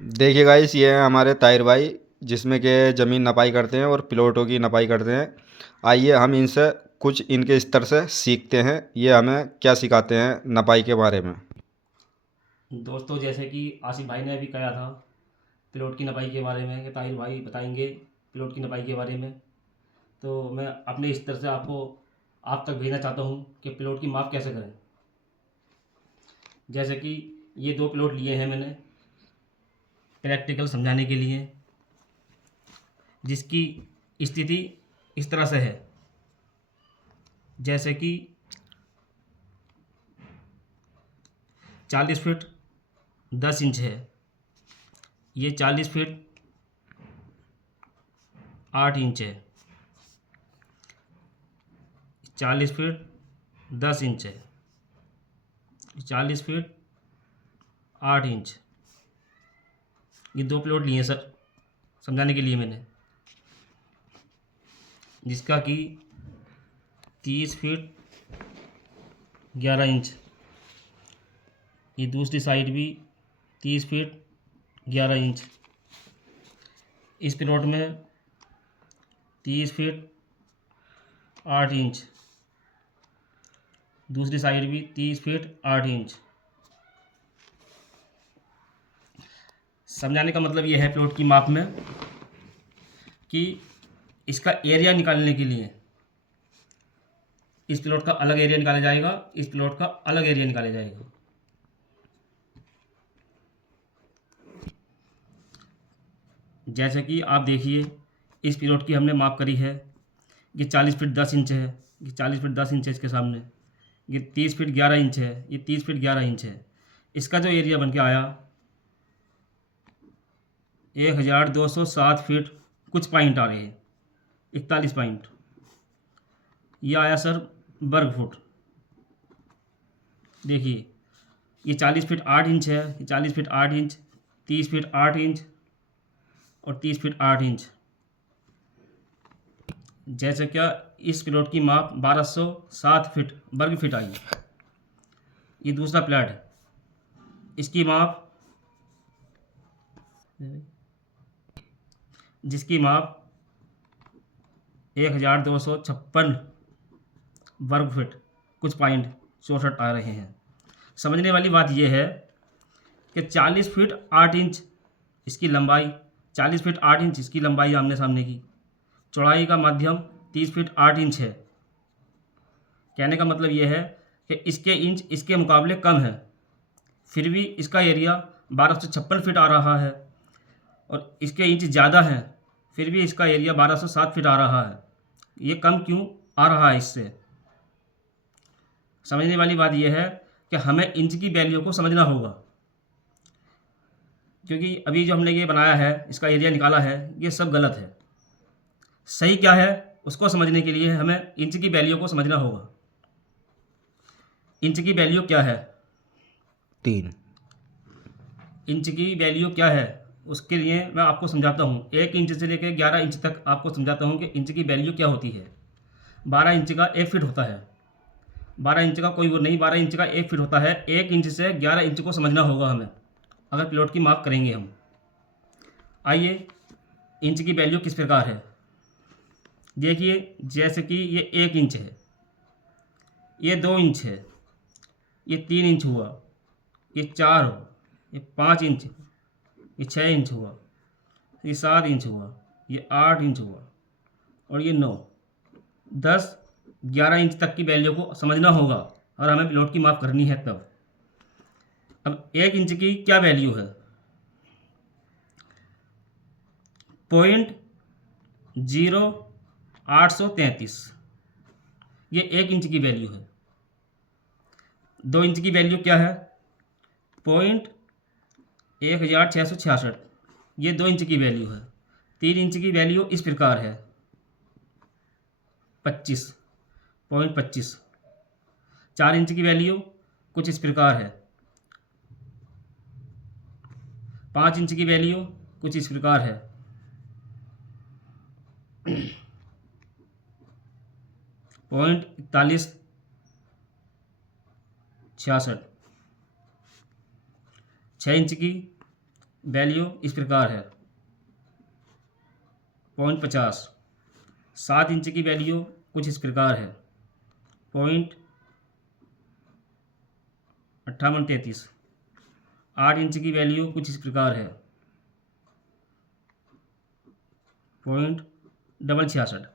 देखिए गाइस, ये है हमारे ताहिर भाई, जिसमें कि ज़मीन नपाई करते हैं और प्लॉटों की नपाई करते हैं। आइए हम इनसे कुछ इनके स्तर से सीखते हैं, ये हमें क्या सिखाते हैं नपाई के बारे में। दोस्तों, जैसे कि आसिफ भाई ने अभी कहा था प्लॉट की नपाई के बारे में कि ताहिर भाई बताएंगे प्लॉट की नपाई के बारे में। तो मैं अपने स्तर से आपको आप तक भेजना चाहता हूँ कि प्लॉट की माप कैसे करें। जैसे कि ये दो प्लॉट लिए हैं मैंने प्रैक्टिकल समझाने के लिए, जिसकी स्थिति इस तरह से है। जैसे कि 40 फीट 10 इंच है, ये 40 फीट 8 इंच है, 40 फीट 10 इंच है, 40 फीट 8 इंच। ये दो प्लॉट लिए सर समझाने के लिए मैंने, जिसका कि 30 फीट 11 इंच। ये दूसरी साइड भी 30 फीट 11 इंच। इस प्लॉट में 30 फीट 8 इंच, दूसरी साइड भी 30 फीट 8 इंच। समझाने का मतलब ये है प्लॉट की माप में कि इसका एरिया निकालने के लिए इस प्लॉट का अलग एरिया निकाला जाएगा, इस प्लॉट का अलग एरिया निकाला जाएगा। जैसे कि आप देखिए, इस प्लॉट की हमने माप करी है। ये 40 फीट 10 इंच है, ये 40 फीट 10 इंच है इसके सामने। ये 30 फीट 11 इंच है, ये 30 फीट 11 इंच है। इसका जो एरिया बन के आया 1207 फीट कुछ पॉइंट आ रहे हैं, 41 पॉइंट। ये आया सर वर्ग फुट। देखिए, ये 40 फीट 8 इंच है, ये 40 फीट 8 इंच, 30 फीट 8 इंच और 30 फीट 8 इंच। जैसे क्या इस प्लॉट की माप 1207 फीट वर्ग फीट आई। ये दूसरा प्लॉट है, इसकी माप जिसकी माप 1256 वर्ग फीट कुछ पॉइंट 64 आ रहे हैं। समझने वाली बात यह है कि 40 फीट 8 इंच इसकी लंबाई, 40 फीट 8 इंच इसकी लंबाई आमने सामने की, चौड़ाई का माध्यम 30 फीट 8 इंच है। कहने का मतलब यह है कि इसके इंच इसके मुकाबले कम है, फिर भी इसका एरिया 1256 फीट आ रहा है, और इसके इंच ज़्यादा हैं, फिर भी इसका एरिया 1207 फीट आ रहा है। ये कम क्यों आ रहा है इससे? समझने वाली बात यह है कि हमें इंच की वैल्यू को समझना होगा, क्योंकि अभी जो हमने ये बनाया है, इसका एरिया निकाला है, ये सब गलत है। सही क्या है उसको समझने के लिए हमें इंच की वैल्यू को समझना होगा। इंच की वैल्यू क्या है? 3। इंच की वैल्यू क्या है उसके लिए मैं आपको समझाता हूँ। 1 इंच से लेकर 11 इंच तक आपको समझाता हूँ कि इंच की वैल्यू क्या होती है। 12 इंच का 1 फीट होता है। 12 इंच का कोई वो नहीं, 12 इंच का 1 फीट होता है। 1 इंच से 11 इंच को समझना होगा हमें, अगर प्लॉट की माप करेंगे हम। आइए, इंच की वैल्यू किस प्रकार है देखिए। जैसे कि ये 1 इंच है, ये 2 इंच है, ये 3 इंच हुआ, ये 4 हुआ, ये 5 इंच, ये 6 इंच हुआ, ये 7 इंच हुआ, ये 8 इंच हुआ, और ये 9, 10, 11 इंच तक की वैल्यू को समझना होगा और हमें प्लॉट की माप करनी है तब। अब 1 इंच की क्या वैल्यू है? 0.0833। ये 1 इंच की वैल्यू है। 2 इंच की वैल्यू क्या है? 0.1666। ये 2 इंच की वैल्यू है। 3 इंच की वैल्यू इस प्रकार है 25.25। 4 इंच की वैल्यू कुछ इस प्रकार है। 5 इंच की वैल्यू कुछ इस प्रकार है। 0.4166। 6 इंच की वैल्यू इस प्रकार है 0.50। 7 इंच की वैल्यू कुछ इस प्रकार है 0.5833। 8 इंच की वैल्यू कुछ इस प्रकार है 0.66।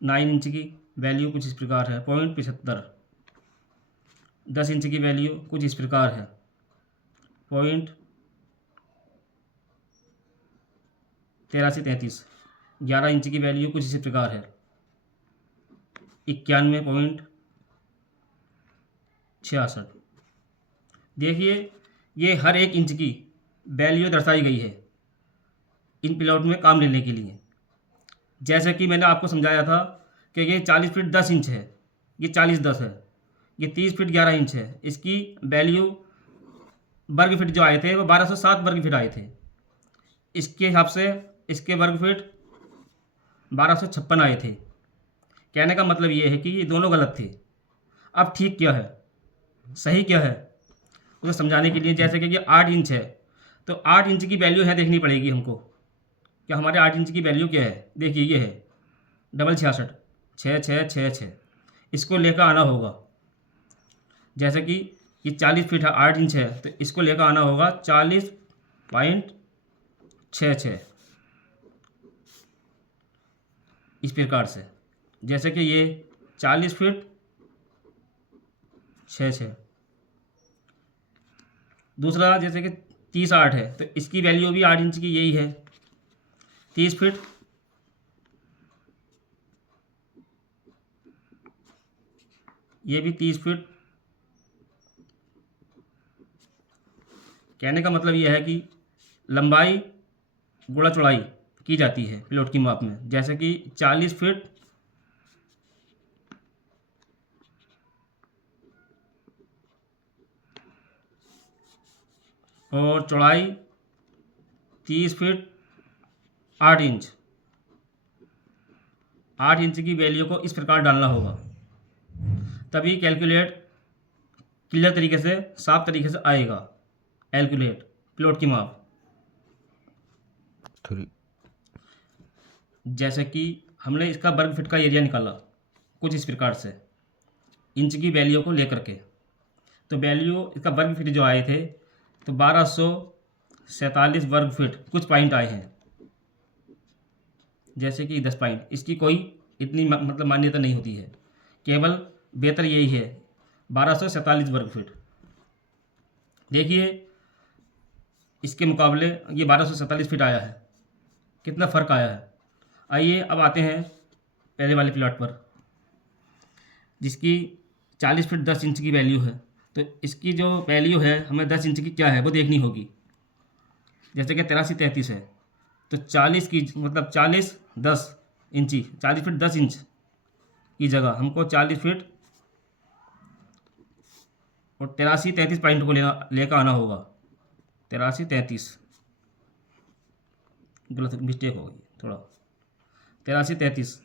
9 इंच की वैल्यू कुछ इस प्रकार है 0.75। 10 इंच की वैल्यू कुछ इस प्रकार है 0.8333। 11 इंच की वैल्यू कुछ इसी प्रकार है 91.66। देखिए ये हर एक इंच की वैल्यू दर्शाई गई है इन प्लॉट में काम लेने के लिए। जैसे कि मैंने आपको समझाया था कि ये 40 फीट 10 इंच है, ये 40-10 है, ये 30 फीट 11 इंच है। इसकी वैल्यू वर्ग फीट जो आए थे वो 1207 वर्ग फीट आए थे। इसके हिसाब से इसके वर्ग फीट 1256 आए थे। कहने का मतलब ये है कि ये दोनों गलत थे। अब ठीक क्या है, सही क्या है, उसे समझाने के लिए जैसे कि ये 8 इंच है तो 8 इंच की वैल्यू है देखनी पड़ेगी हमको कि हमारे 8 इंच की वैल्यू क्या है। देखिए ये है 66 6666, इसको लेकर आना होगा। जैसे कि ये 40 फीट है 8 इंच है तो इसको लेकर आना होगा 40.66 इस प्रकार से। जैसे कि ये 40 फीट 66। दूसरा जैसे कि 30-8 है तो इसकी वैल्यू भी 8 इंच की यही है 30 फीट। ये भी 30 फीट। कहने का मतलब यह है कि लंबाई गुणा चौड़ाई की जाती है प्लॉट की माप में। जैसे कि 40 फीट और चौड़ाई 30 फीट 8 इंच। 8 इंच की वैल्यू को इस प्रकार डालना होगा तभी कैलकुलेट क्लियर तरीके से साफ तरीके से आएगा कैलकुलेट प्लॉट की माप। जैसे कि हमने इसका वर्ग फीट का एरिया निकाला कुछ इस प्रकार से इंच की वैल्यू को लेकर के। तो वैल्यू इसका वर्ग फीट जो आए थे तो 1247 वर्ग फीट कुछ पॉइंट आए हैं। जैसे कि 10 पॉइंट, इसकी कोई इतनी मतलब मान्यता नहीं होती है, केवल बेहतर यही है 1247 वर्ग फीट। देखिए इसके मुकाबले ये 1247 फीट आया है, कितना फ़र्क आया है। आइए अब आते हैं पहले वाले प्लॉट पर जिसकी 40 फीट 10 इंच की वैल्यू है। तो इसकी जो वैल्यू है हमें 10 इंच की क्या है वो देखनी होगी। जैसे कि 83-33 है तो 40 की मतलब 40-10 इंची 40 फीट 10 इंच की जगह हमको 40 फीट और 83-33 पॉइंट को लेकर आना होगा। 83-33 गलत मिस्टेक हो गई थोड़ा, 83-33।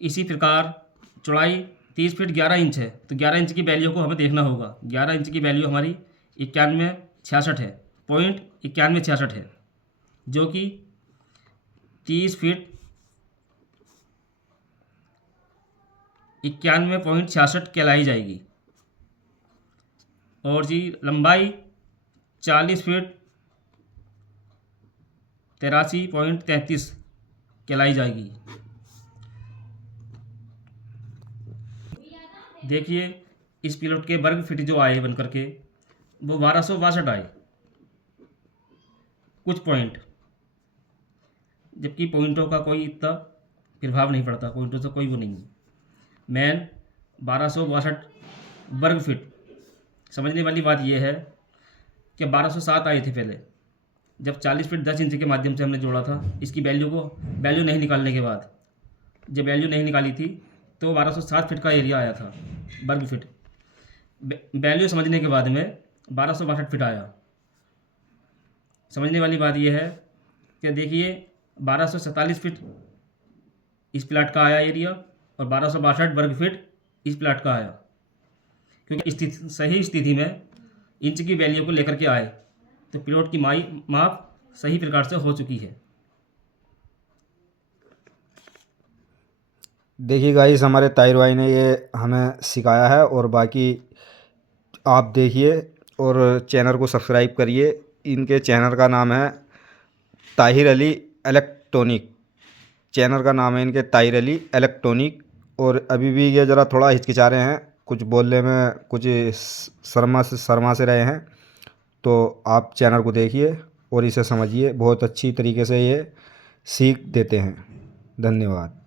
इसी प्रकार चौड़ाई 30 फीट 11 इंच है तो 11 इंच की वैल्यू को हमें देखना होगा। 11 इंच की वैल्यू हमारी 9166 है, 0.9166 है, जो कि 30 फीट 91.66 कहलाई जाएगी। और जी लंबाई 40 फीट 83.33 कहलाई जाएगी। देखिए इस प्लॉट के वर्ग फीट जो आए बन करके वो 1262 आए कुछ पॉइंट, जबकि पॉइंटों का कोई इतना प्रभाव नहीं पड़ता, पॉइंटों से कोई वो नहीं है। मैन 1262 वर्ग फीट। समझने वाली बात यह है कि 1207 आए थे पहले, जब 40 फीट 10 इंच के माध्यम से हमने जोड़ा था। इसकी वैल्यू नहीं निकालने के बाद, जब वैल्यू नहीं निकाली थी तो 1207 फीट का एरिया आया था वर्ग फीट। वैल्यू समझने के बाद में 1262 फीट आया। समझने वाली बात यह है कि देखिए 1247 फीट इस प्लाट का आया एरिया और 1262 वर्ग फीट इस प्लाट का आया, क्योंकि सही स्थिति में इंच की वैल्यू को लेकर के आए तो पिलोट की माप सही प्रकार से हो चुकी है। देखिए गाइस, हमारे ताहिर भाई ने ये हमें सिखाया है, और बाकी आप देखिए और चैनल को सब्सक्राइब करिए। इनके चैनल का नाम है ताहिर अली इलेक्ट्रॉनिक। चैनल का नाम है इनके ताहिर अली इलेक्ट्रॉनिक। और अभी भी ये ज़रा थोड़ा हिचकिचा रहे हैं, कुछ बोलने में कुछ शर्मा से रहे हैं। तो आप चैनल को देखिए और इसे समझिए, बहुत अच्छी तरीके से ये सीख देते हैं। धन्यवाद।